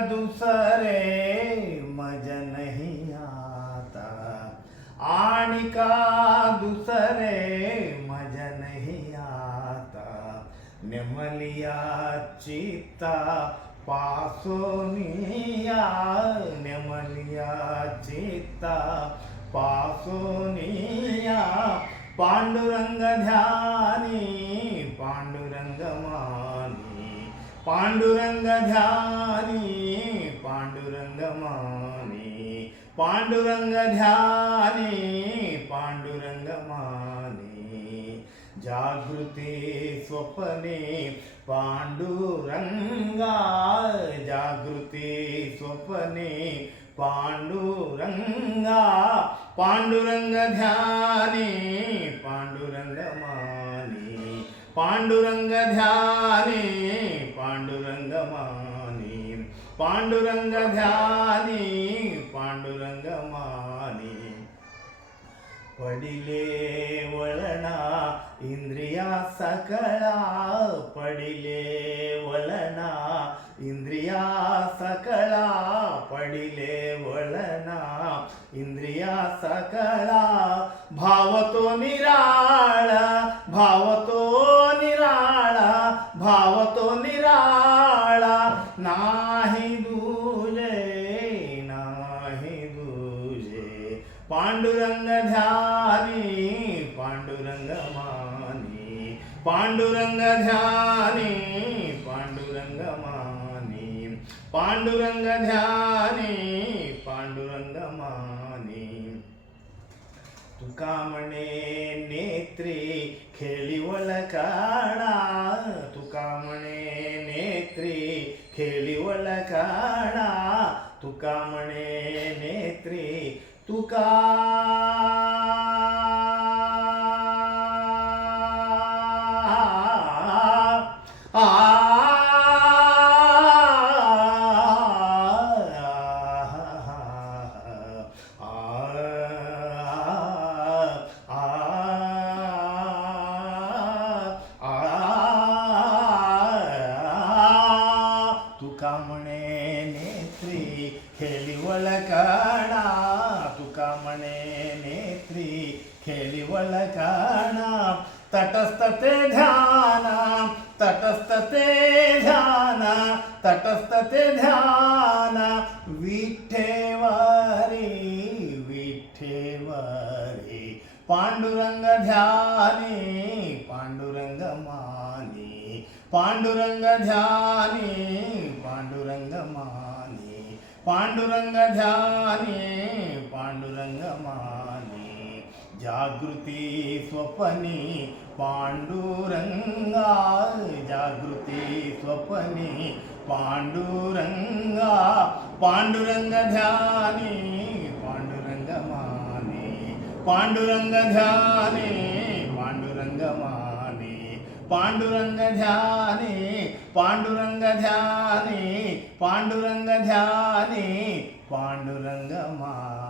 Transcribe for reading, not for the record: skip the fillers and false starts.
दुसरे मज नहीं आता, आणि का दुसरे मज नहीं आता, नेमलिया चित्ता पासोनिया, नेमलिया चित्ता पासोनिया, पांडुरंग ध्यानी पांडुरंग मानी, पांडुरंग ध्यानी पांडुरंग मानी, पांडुरंग ध्यानी पांडुरंग मानी, जागृती स्वप्ने पांडुरंगा, जागृती स्वप्ने पांडुरंगा, पांडुरंग ध्यानी पांडुरंग मानी, पांडुरंग ध्यानी पांडुरंग मानी, पांडुरंग ध्यानी पांडुरंग मानी, पडिले वळणा इंद्रिया सकळा, पडिले वळणा इंद्रिया सकळा, पडिले वळणा इंद्रिया सकळा, भाव तो निराळा, भाव तो निराळा, भाव तो निराळा, नाही दुजे नाही दुजे, पांडुरंग ध्यानी पांडुरंग मानी, पांडुरंग ध्यानी पांडुरंग मानी, पांडुरंग ध्यानी पांडुरंग मानी, तुका म्हणे नेत्री खेळीवल काणा, तुका म्हणे नेत्री खेळीवल काणा, तुका म्हणे नेत्री तुका तुका म्हणे नेत्री खेळीवल काणा, तुका म्हणे नेत्री खेळीवल काणा, तटस्थ ते ध्याना तटस्थ ते ध्याना, तटस्थ ते ध्याना, विठेवारी विठेवारी, पांडुरंग ध्यानी पांडुरंग मानी, पांडुरंग ध्यानी पांडुरंग मानी, पांडुरंग ध्यानी पांडुरंग मानी, जागृती स्वप्नी पांडुरंगा, जागृती स्वप्नी पांडुरंगा, पांडुरंग ध्यानी पांडुरंग मानी, पांडुरंग ध्यानी पांडुरंग मानी, पांडुरंग ध्यानी पांडुरंग ध्यानी पांडुरंग ध्यानी पांडुरंग मानी.